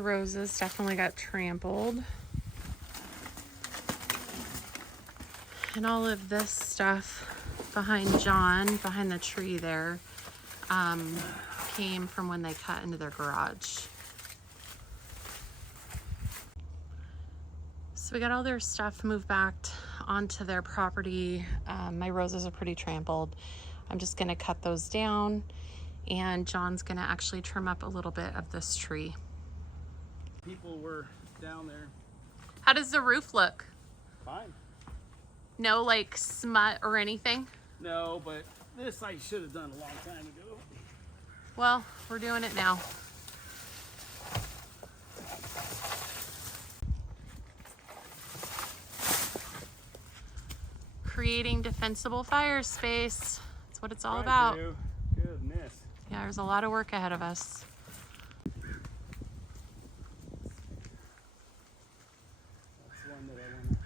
The roses definitely got trampled. And all of this stuff behind John, behind the tree there, came from when they cut into their garage. So we got all their stuff moved back onto their property. My roses are pretty trampled. I'm just gonna cut those down, and John's gonna actually trim up a little bit of this tree. People were down there. How does the roof look? Fine. No like smut or anything? No, but this I should have done a long time ago. Well, we're doing it now. Creating defensible fire space. That's what it's all about. Goodness. Yeah, there's a lot of work ahead of us. That's one that I want to...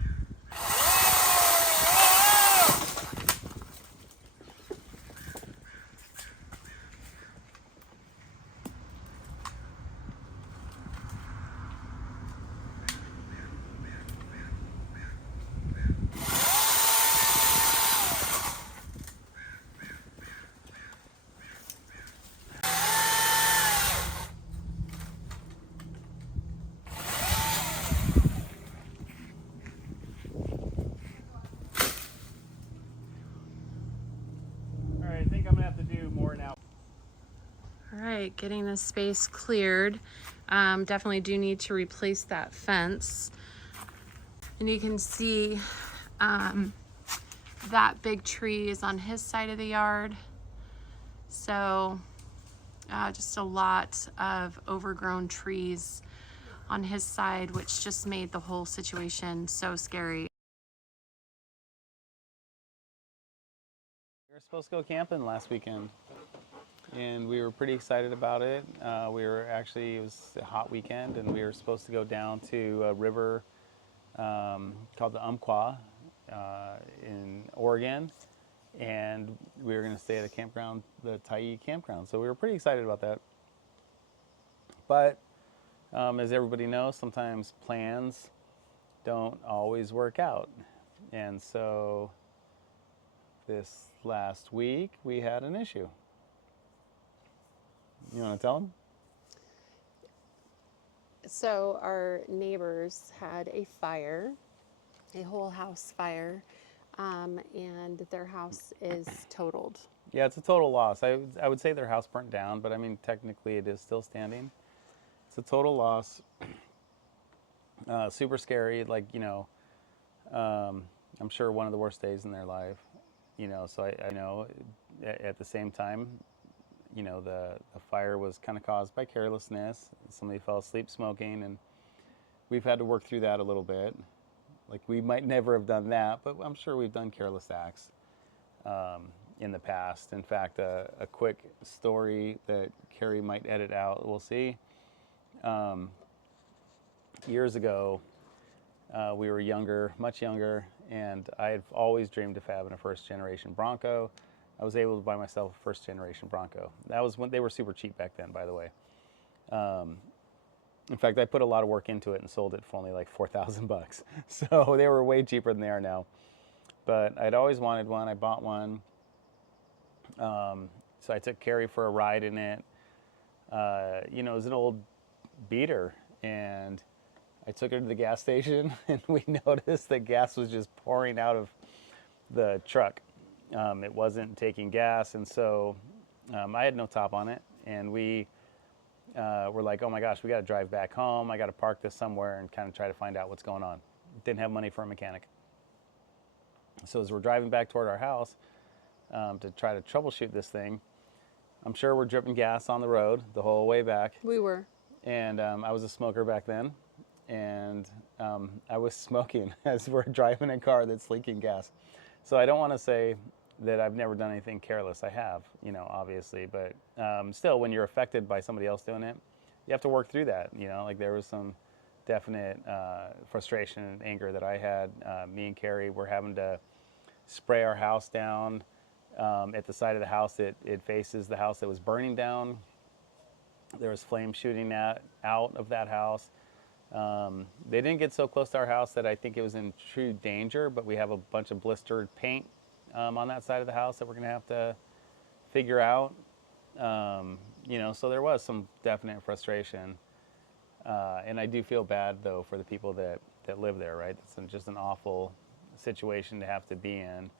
I think I'm gonna have to do more now. All right, getting this space cleared. Definitely do need to replace that fence. And you can see that big tree is on his side of the yard. So just a lot of overgrown trees on his side, which just made the whole situation so scary. We were supposed to go camping last weekend, and we were pretty excited about it. It was a hot weekend, and we were supposed to go down to a river called the Umpqua in Oregon, and we were going to stay at a campground, the Tyee campground. So we were pretty excited about that. But as everybody knows, sometimes plans don't always work out. And so this last week we had an issue. You want to tell them? So our neighbors had a fire, a whole house fire, and their house is totaled. Yeah, it's a total loss. I would say their house burnt down, but I mean, technically it is still standing. It's a total loss. Super scary, like, I'm sure one of the worst days in their life, so I know at the same time, the fire was kind of caused by carelessness. Somebody fell asleep smoking, and we've had to work through that a little bit. Like, we might never have done that, but I'm sure we've done careless acts in the past. In fact, a quick story that Carrie might edit out, we'll see. Years ago, we were younger, much younger, and I had always dreamed of having a first-generation Bronco. I was able to buy myself a first-generation Bronco. That was when they were super cheap back then, by the way. In fact, I put a lot of work into it and sold it for only like $4,000. So they were way cheaper than they are now. But I'd always wanted one. I bought one. So I took Carrie for a ride in it. It was an old beater, and I took her to the gas station, and we noticed that gas was just pouring out of the truck. It wasn't taking gas, and so I had no top on it, and we were like, oh my gosh, we got to drive back home. I got to park this somewhere and kind of try to find out what's going on. Didn't have money for a mechanic. So as we're driving back toward our house to try to troubleshoot this thing, I'm sure we're dripping gas on the road the whole way back. We were. And I was a smoker back then, and I was smoking as we're driving a car that's leaking gas. So I don't want to say that I've never done anything careless. I have, obviously, but still, when you're affected by somebody else doing it, you have to work through that. Like, there was some definite frustration and anger that I had. Me and Carrie were having to spray our house down at the side of the house that it faces the house that was burning down. There was flames shooting out of that house. They didn't get so close to our house that I think it was in true danger, but we have a bunch of blistered paint on that side of the house that we're going to have to figure out. So there was some definite frustration. And I do feel bad, though, for the people that live there, right? It's just an awful situation to have to be in.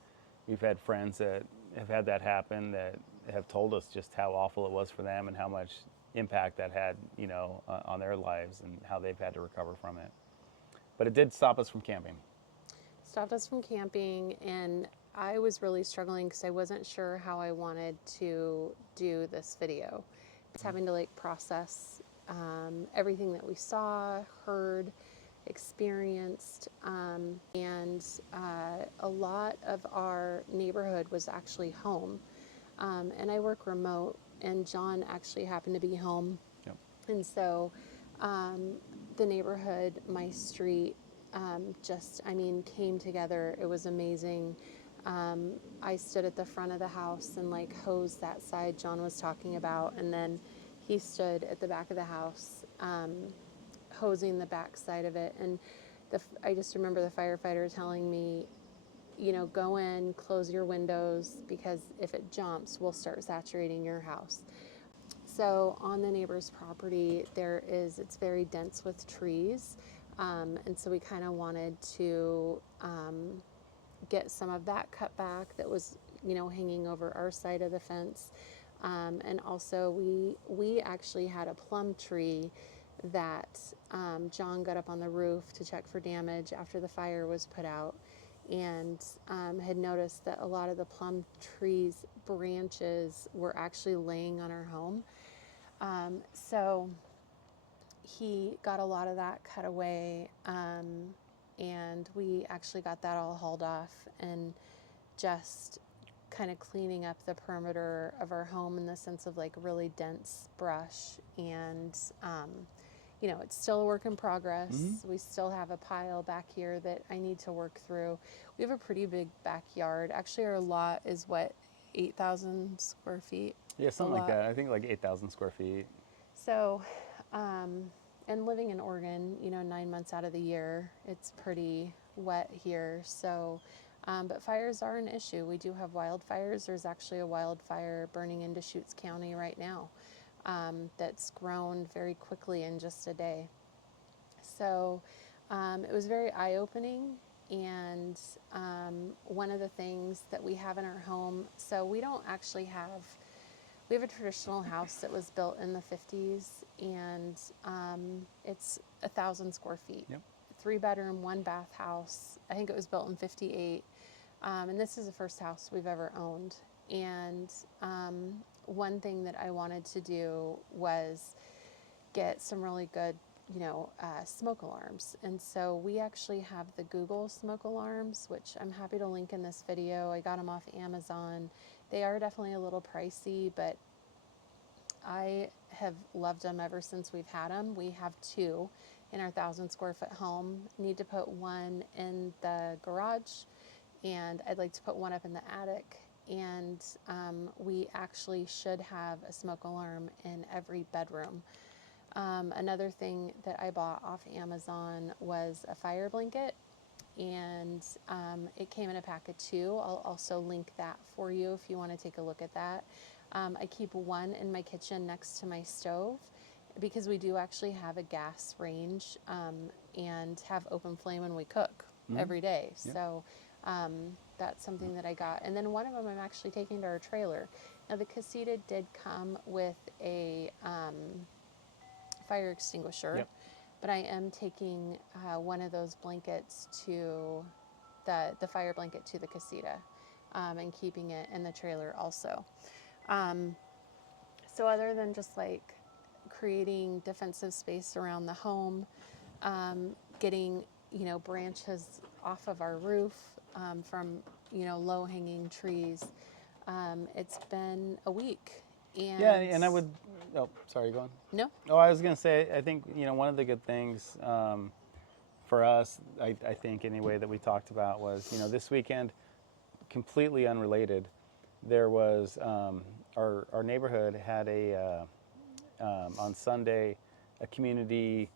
We've had friends that have had that happen that have told us just how awful it was for them and how much impact that had, on their lives and how they've had to recover from it. But it did stop us from camping. Stopped us from camping, and I was really struggling because I wasn't sure how I wanted to do this video. It's having to process everything that we saw, heard, experienced, and a lot of our neighborhood was actually home. And I work remote, and John actually happened to be home. Yep. And so the neighborhood, my street, came together. It was amazing. I stood at the front of the house and hosed that side John was talking about, and then he stood at the back of the house hosing the back side of it. And I just remember the firefighter telling me, go in, close your windows, because if it jumps, we'll start saturating your house. So on the neighbor's property, it's very dense with trees. And so we kind of wanted to get some of that cut back that was, hanging over our side of the fence. And also we actually had a plum tree that John got up on the roof to check for damage after the fire was put out, and had noticed that a lot of the plum tree's branches were actually laying on our home. So he got a lot of that cut away, and we actually got that all hauled off and just kind of cleaning up the perimeter of our home in the sense of really dense brush. And it's still a work in progress. Mm-hmm. We still have a pile back here that I need to work through. We have a pretty big backyard. Actually, our lot is 8,000 square feet? Yeah, something like that. I think 8,000 square feet. So, and living in Oregon, 9 months out of the year, it's pretty wet here. So, but fires are an issue. We do have wildfires. There's actually a wildfire burning in Deschutes County right now. That's grown very quickly in just a day. So it was very eye-opening, and one of the things that we have in our home, so we have a traditional house that was built in the 50s, and it's 1,000 square feet. Yep. 3-bedroom, 1-bath house. I think it was built in 58. And this is the first house we've ever owned. And one thing that I wanted to do was get some really good, smoke alarms. And so we actually have the Google smoke alarms, which I'm happy to link in this video. I got them off Amazon. They are definitely a little pricey, but I have loved them ever since we've had them. We have 2 in our 1,000 square foot home. Need to put one in the garage, and I'd like to put one up in the attic. And we actually should have a smoke alarm in every bedroom. Another thing that I bought off Amazon was a fire blanket, and it came in a pack of 2. I'll also link that for you if you want to take a look at that. I keep one in my kitchen next to my stove, because we do actually have a gas range and have open flame when we cook every day. Yep. So that's something that I got. And then one of them I'm actually taking to our trailer. Now the casita did come with a fire extinguisher, yep. But I am taking one of those blankets to the fire blanket to the casita, and keeping it in the trailer also. So other than just creating defensive space around the home, getting branches off of our roof from low-hanging trees, it's been a week. And yeah, and I would. Oh, sorry, go on. No. Oh, I was going to say, I think one of the good things for us, I think anyway, that we talked about was this weekend, completely unrelated. There was our neighborhood had on Sunday a community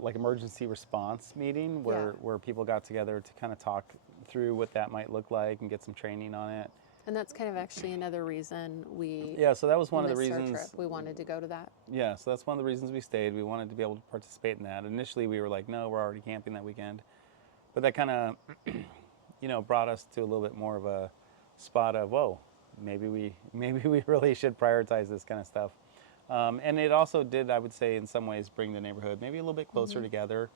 like emergency response meeting where people got together to kind of talk through what that might look like and get some training on it. And that's kind of actually another reason we Yeah, so that was one of the missed our reasons. trip. We wanted to go to that. Yeah, so that's one of the reasons we stayed. We wanted to be able to participate in that. Initially, we were like, no, we're already camping that weekend. But that kind of, brought us to a little bit more of a spot of, whoa, maybe we really should prioritize this kind of stuff. And it also did, I would say, in some ways, bring the neighborhood maybe a little bit closer together.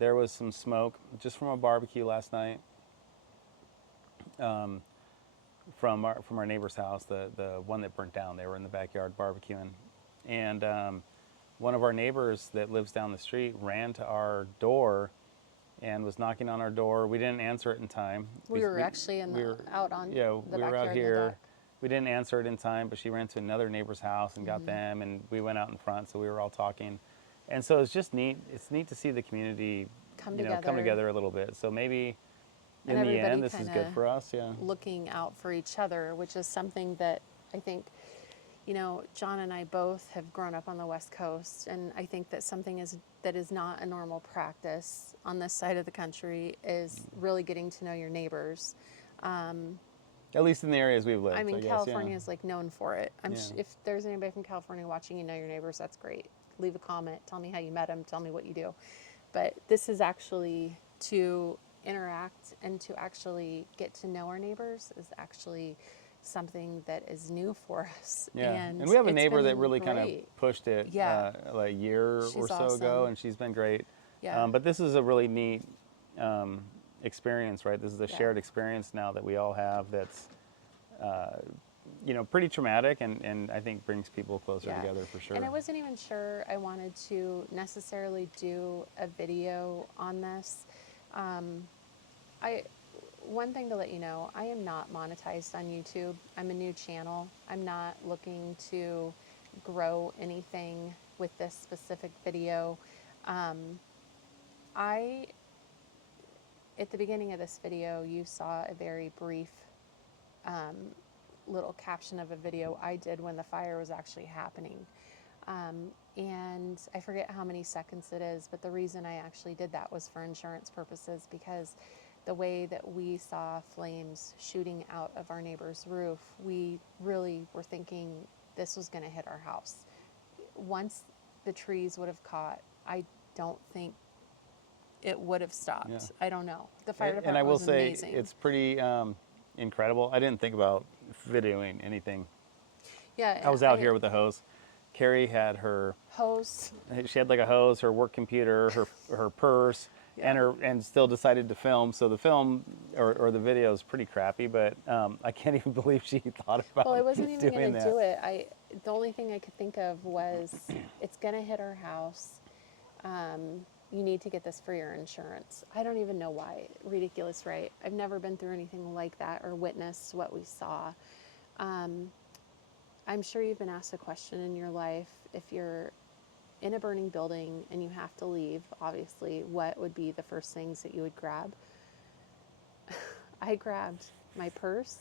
There was some smoke just from a barbecue last night. From our neighbor's house, the one that burnt down. They were in the backyard barbecuing, and one of our neighbors that lives down the street ran to our door and was knocking on our door. We didn't answer it in time. We were actually out on Yeah, the we were backyard out in the here. deck. We didn't answer it in time, but she ran to another neighbor's house and got them, and we went out in front, so we were all talking. And so it's just neat. It's neat to see the community come together a little bit. So maybe in And the everybody end, this is good kinda for us. Yeah. looking out for each other, which is something that I think, John and I both have grown up on the West Coast, and I think that that is not a normal practice on this side of the country is really getting to know your neighbors. At least in the areas we've lived. I mean, guess, California yeah. is like known for it. Yeah. If there's anybody from California watching, you know your neighbors, that's great. Leave a comment, tell me how you met them, tell me what you do. But this is actually to interact and to actually get to know our neighbors is actually something that is new for us. Yeah, and we have a it's neighbor that been really kind of great. pushed it Yeah. like a year She's or so ago, awesome. and she's been great. Yeah. But this is a really neat experience, right? This is a Yeah. shared experience now that we all have that's, pretty traumatic and I think brings people closer Yeah. together for sure. And I wasn't even sure I wanted to necessarily do a video on this. One thing to let you know, I am not monetized on YouTube. I'm a new channel. I'm not looking to grow anything with this specific video. At the beginning of this video, you saw a very brief little caption of a video I did when the fire was actually happening. And I forget how many seconds it is, but the reason I actually did that was for insurance purposes, because the way that we saw flames shooting out of our neighbor's roof, we really were thinking this was going to hit our house. Once the trees would have caught, I don't think it would have stopped. Yeah. I don't know. The fire department and I will was say amazing. it's pretty incredible. I didn't think about videoing anything. Yeah, I was out here with the hose. Carrie had her hose. She had like a hose, her work computer, her purse, Yeah. and still decided to film. So the film or the video is pretty crappy, but I can't even believe she thought about Well, I wasn't even doing going to that. do it. The only thing I could think of was it's going to hit our house. You need to get this for your insurance. I don't even know why. Ridiculous, right? I've never been through anything like that or witnessed what we saw. I'm sure you've been asked a question in your life. If you're in a burning building and you have to leave, obviously, what would be the first things that you would grab? I grabbed my purse,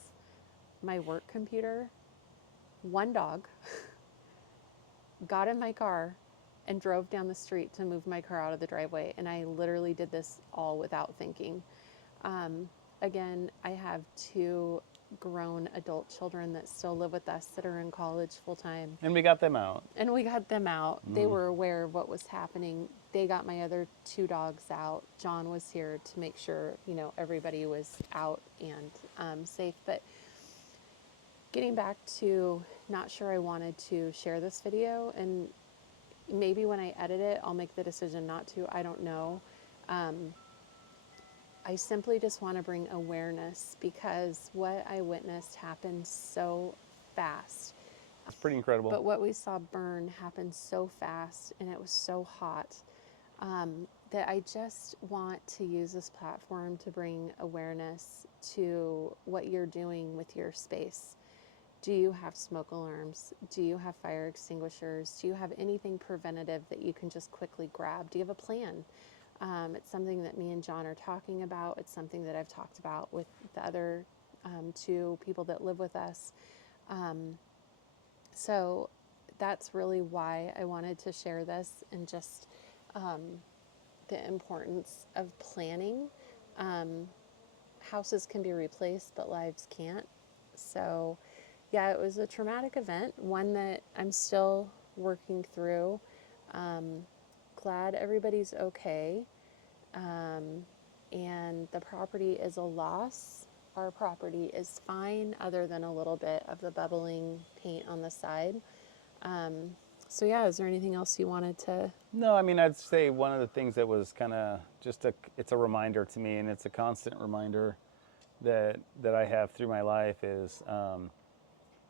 my work computer, one dog, got in my car, and drove down the street to move my car out of the driveway. And I literally did this all without thinking. Again, I have 2 grown adult children that still live with us that are in college full time. And we got them out. And we got them out. They were aware of what was happening. They got my other 2 dogs out. John was here to make sure, everybody was out and safe. But getting back to not sure I wanted to share this video, and maybe when I edit it, I'll make the decision not to. I don't know. I simply just want to bring awareness because what I witnessed happened so fast. It's pretty incredible. But what we saw burn happened so fast and it was so hot that I just want to use this platform to bring awareness to what you're doing with your space. Do you have smoke alarms? Do you have fire extinguishers? Do you have anything preventative that you can just quickly grab? Do you have a plan? It's something that me and John are talking about. It's something that I've talked about with the other 2 people that live with us. So that's really why I wanted to share this, and just the importance of planning. Houses can be replaced, but lives can't. So, yeah, it was a traumatic event, one that I'm still working through. Glad everybody's okay. And the property is a loss. Our property is fine, other than a little bit of the bubbling paint on the side. So yeah, is there anything else you wanted to? No, I mean, I'd say one of the things that was kind of just it's a reminder to me, and it's a constant reminder that I have through my life is,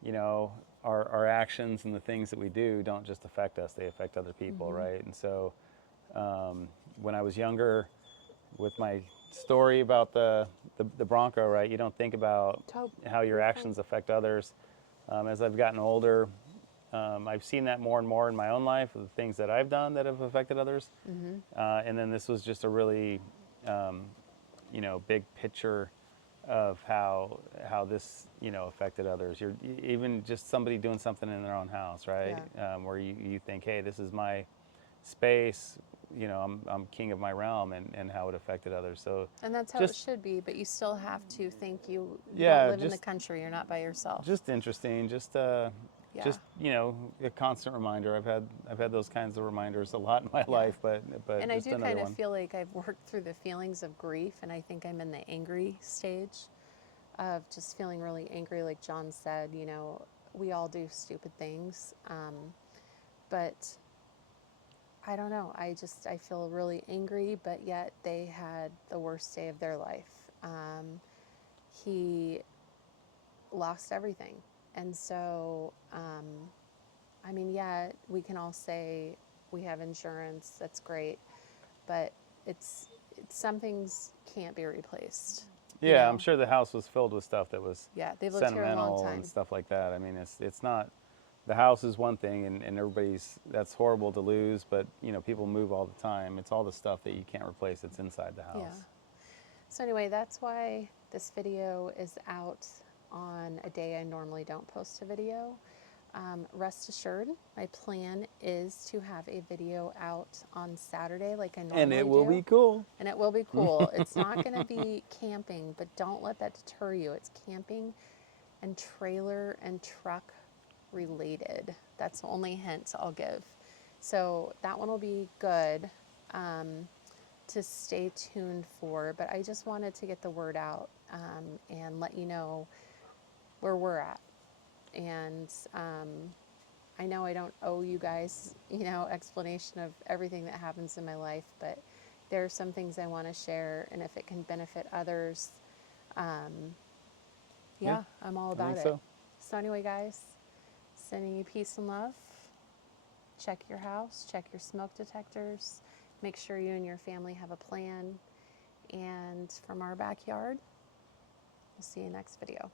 you know, our actions and the things that we do don't just affect us; they affect other people, right? And so, when I was younger, with my story about the Bronco, right? You don't think about how your actions affect others. As I've gotten older, I've seen that more and more in my own life, the things that I've done that have affected others. And then this was just a really, you know, big picture of how this, you know, affected others. You're even just somebody doing something in their own house, right? Where you think, hey, this is my space. You know, I'm king of my realm, and how it affected others. So, And that's how it should be, but you still have to think you yeah, don't live in the country. You're not by yourself. Just interesting. Just you know, a constant reminder. I've had those kinds of reminders a lot in my life, but And I just do another kind of one. feel like I've worked through the feelings of grief, and I think I'm in the angry stage of just feeling really angry. Like John said, you know, we all do stupid things, but I don't know. I feel really angry, but yet they had the worst day of their life. He lost everything. And so, I mean, yeah, we can all say we have insurance, that's great, but some things can't be replaced. Yeah, I'm sure the house was filled with stuff that was They've lived here a long sentimental time. and stuff like that. I mean, it's not, the house is one thing, and everybody's, that's horrible to lose, but you know, people move all the time. It's all the stuff that you can't replace that's inside the house. Yeah. So anyway, that's why this video is out on a day I normally don't post a video. Rest assured, my plan is to have a video out on Saturday like I normally do. And it will be cool. And it will be cool. It's not going to be camping, but don't let that deter you. It's camping and trailer and truck related. That's the only hint I'll give. So that one will be good to stay tuned for. But I just wanted to get the word out and let you know where we're at. And I know I don't owe you guys, you know, explanation of everything that happens in my life, but there are some things I want to share, and if it can benefit others, yeah, I'm all about it. So anyway, guys, sending you peace and love. Check your house, check your smoke detectors, make sure you and your family have a plan. And from our backyard, we'll see you next video.